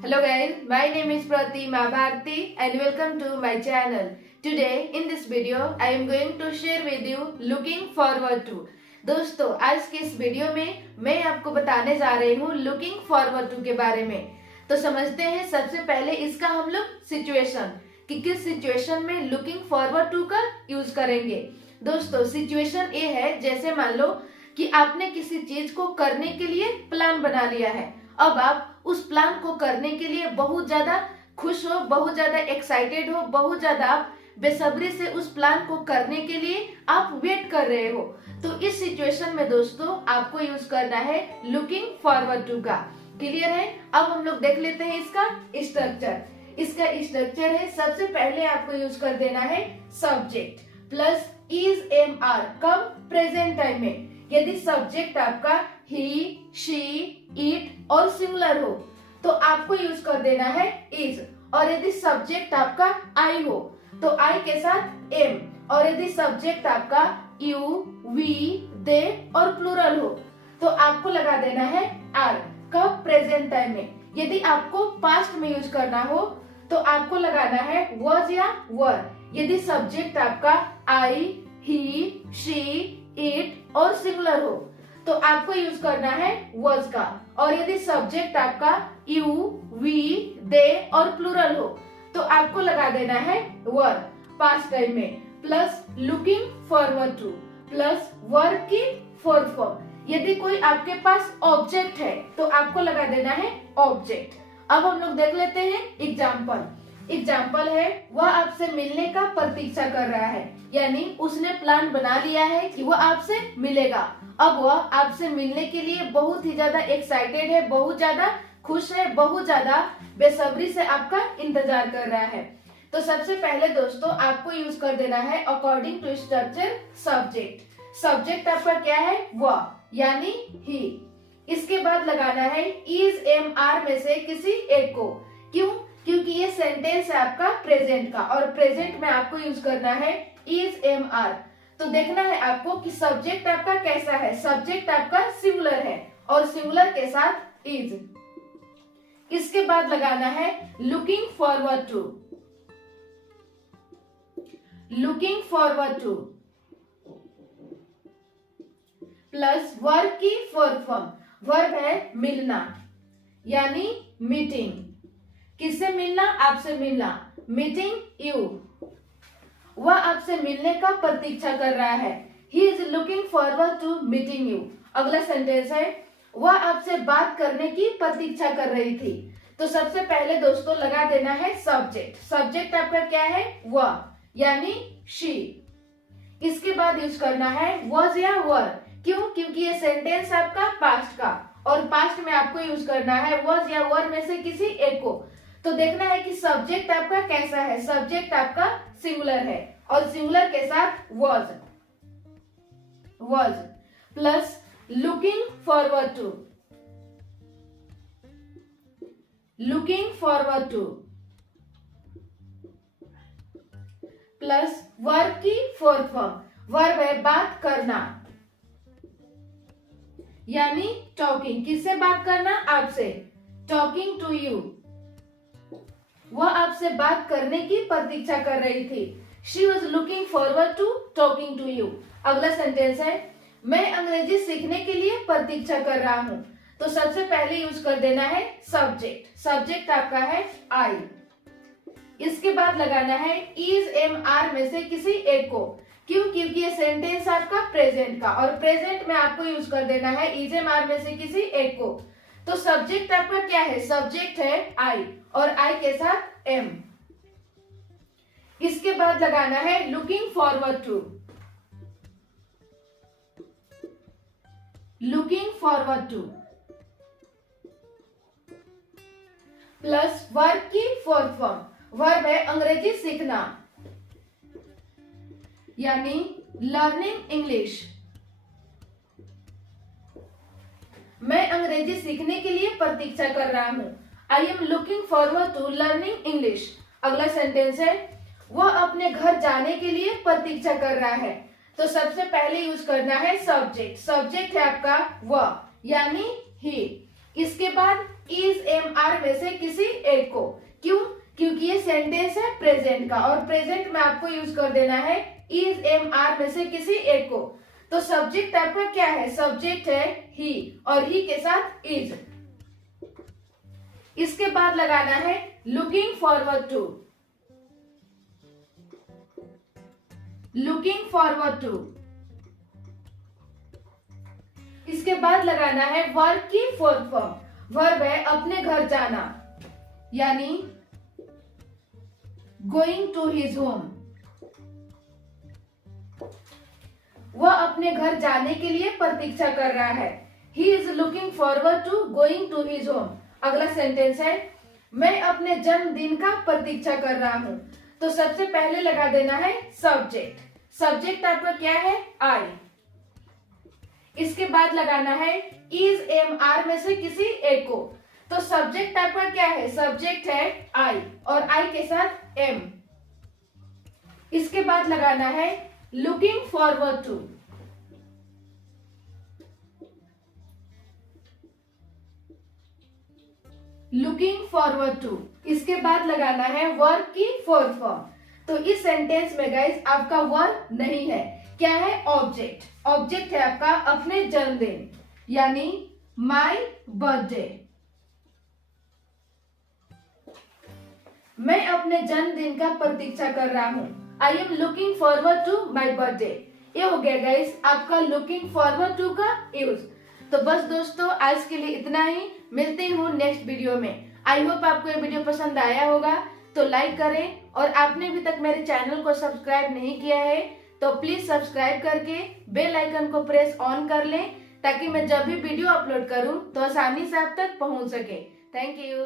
Hello guys, my name is Pratima Bharti and welcome to my channel. Today in this video I am going to share with you looking forward to. दोस्तों आज के इस video में मैं आपको बताने जा रही हूँ लुकिंग फॉरवर्ड टू के बारे में। तो समझते हैं सबसे पहले इसका हम लोग सिचुएशन कि किस सिचुएशन में लुकिंग फॉरवर्ड टू का यूज करेंगे। दोस्तों सिचुएशन ये है, जैसे मान लो कि आपने किसी चीज को करने के लिए प्लान बना लिया है। अब आप उस प्लान को करने के लिए बहुत ज्यादा खुश हो, बहुत ज्यादा एक्साइटेड हो, बहुत ज्यादा आप बेसब्री से उस प्लान को करने के लिए आप वेट कर रहे हो। तो इस सिचुएशन में दोस्तों आपको यूज करना है लुकिंग फॉरवर्ड टू का। क्लियर है? अब हम लोग देख लेते हैं इसका स्ट्रक्चर। इसका स्ट्रक्चर है, सबसे पहले आपको यूज कर देना है subject plus is am are कब प्रेजेंट टाइम में। यदि सब्जेक्ट आपका ही, शी, इट और सिंगुलर हो तो आपको यूज कर देना है इज, और यदि सब्जेक्ट आपका आई हो तो आई के साथ एम, और यदि सब्जेक्ट आपका यू, वी, दे और प्लूरल हो तो आपको लगा देना है आर कब प्रेजेंट टाइम में। यदि आपको पास्ट में यूज करना हो तो आपको लगाना है वॉज या वर। यदि सब्जेक्ट आपका आई, ही, शी, इट और सिंगुलर हो तो आपको यूज करना है वॉज का, और यदि सब्जेक्ट आपका यू, वी, दे और प्लूरल हो तो आपको लगा देना है वर पास्ट टाइम में, plus looking forward two plus verb की फोर्थ फॉर्म। यदि कोई आपके पास ऑब्जेक्ट है तो आपको लगा देना है ऑब्जेक्ट। अब हम लोग देख लेते हैं एग्जाम्पल है, वह आपसे मिलने का प्रतीक्षा कर रहा है, यानी उसने प्लान बना लिया है कि वह आपसे मिलेगा। अब वह आपसे मिलने के लिए बहुत ही ज्यादा एक्साइटेड है, बहुत ज्यादा खुश है, बहुत ज्यादा बेसब्री से आपका इंतजार कर रहा है। तो सबसे पहले दोस्तों आपको यूज कर देना है according to structure subject. Subject आपका क्या है? वह यानी ही। इसके बाद लगाना है इज एम आर में से किसी एक को। क्यों? क्योंकि ये सेंटेंस है आपका प्रेजेंट का, और प्रेजेंट में आपको यूज करना है इज एम आर। तो देखना है आपको कि सब्जेक्ट आपका कैसा है। सब्जेक्ट आपका सिंगुलर है और सिंगुलर के साथ इज। इसके बाद लगाना है looking forward two plus verb की फोर्थ फॉर्म। वर्ब है मिलना, यानी मीटिंग। किससे मिलना? आपसे मिलना, मीटिंग यू। वह आपसे मिलने का प्रतीक्षा कर रहा है, he is looking forward to meeting you. अगला सेंटेंस है, वह आपसे बात करने की प्रतीक्षा कर रही थी। तो सबसे पहले दोस्तों लगा देना है सब्जेक्ट। सब्जेक्ट आपका क्या है? वह यानी शी। इसके बाद यूज करना है वॉज या वर। क्यों? क्योंकि ये सेंटेंस आपका पास्ट का, और पास्ट में आपको यूज करना है वॉज या वर में से किसी एक को। तो देखना है कि सब्जेक्ट आपका कैसा है। सब्जेक्ट आपका सिंगुलर है और सिंगुलर के साथ was plus looking forward two plus verb की फोर्थ फॉर्म। वर्ब है बात करना, यानी टॉकिंग। किससे बात करना? आपसे, टॉकिंग टू यू। वह आपसे बात करने की प्रतीक्षा कर रही थी, she was looking forward to talking to you. अगला सेंटेंस है, मैं अंग्रेजी सीखने के लिए प्रतीक्षा कर रहा हूँ। तो सबसे पहले यूज कर देना है सब्जेक्ट। सब्जेक्ट आपका है आई। इसके बाद लगाना है इज एम आर में से किसी एक को। क्यों? क्योंकि ये सेंटेंस आपका प्रेजेंट का, और प्रेजेंट में आपको यूज कर देना है इज एम आर में से किसी एक को। तो सब्जेक्ट आपका क्या है? सब्जेक्ट है आई, और आई के साथ एम। इसके बाद लगाना है looking forward two plus verb की फोर्थ फॉर्म। वर्ब है अंग्रेजी सीखना, यानी लर्निंग इंग्लिश। मैं अंग्रेजी सीखने के लिए प्रतीक्षा कर रहा हूँ, I am looking forward to learning English. अगला सेंटेंस है, वह अपने घर जाने के लिए प्रतीक्षा कर रहा है। तो सबसे पहले यूज करना है सब्जेक्ट। सब्जेक्ट है आपका वह, यानी ही। इसके बाद इज एम आर में से किसी एक को। क्यों? क्योंकि ये सेंटेंस है प्रेजेंट का और प्रेजेंट में आपको यूज कर देना है इज एम आर में से किसी एक को। तो सब्जेक्ट आपका क्या है? सब्जेक्ट है ही और ही के साथ इज। इसके बाद लगाना है looking forward to. Looking forward to. इसके बाद लगाना है वर्ब की फोर्थ फॉर्म। वर्ब है अपने घर जाना, यानी गोइंग टू हिज होम। वह अपने घर जाने के लिए प्रतीक्षा कर रहा है। He is looking forward to going to his home. अगला सेंटेंस है मैं अपने जन्मदिन का प्रतीक्षा कर रहा हूं। तो सबसे पहले लगा देना है सब्जेक्ट। सब्जेक्ट आपका क्या है? आई। इसके बाद लगाना है इज एम आर में से किसी एक को। तो सब्जेक्ट आपका क्या है? सब्जेक्ट है आई और आई के साथ एम। इसके बाद लगाना है looking forward to. Looking forward to. इसके बाद लगाना है वर्ब की फोर्थ फॉर्म। तो इस सेंटेंस में गाइस आपका वर्ब नहीं है, क्या है? ऑब्जेक्ट। ऑब्जेक्ट है आपका अपने जन्मदिन, यानी माय बर्थडे। मैं अपने जन्मदिन का प्रतीक्षा कर रहा हूं। I am looking forward to my birthday. ये हो गया गाइस आपका लुकिंग फॉरवर्ड टू का यूज। तो बस दोस्तों आज के लिए इतना ही। मिलते हूँ नेक्स्ट वीडियो में। आई होप आपको ये वीडियो पसंद आया होगा, तो लाइक करें और आपने अभी तक मेरे चैनल को सब्सक्राइब नहीं किया है तो प्लीज सब्सक्राइब करके बेल आइकन को प्रेस ऑन कर लें, ताकि मैं जब भी वीडियो अपलोड करूं तो आसानी से आप तक पहुंच सके। Thank you.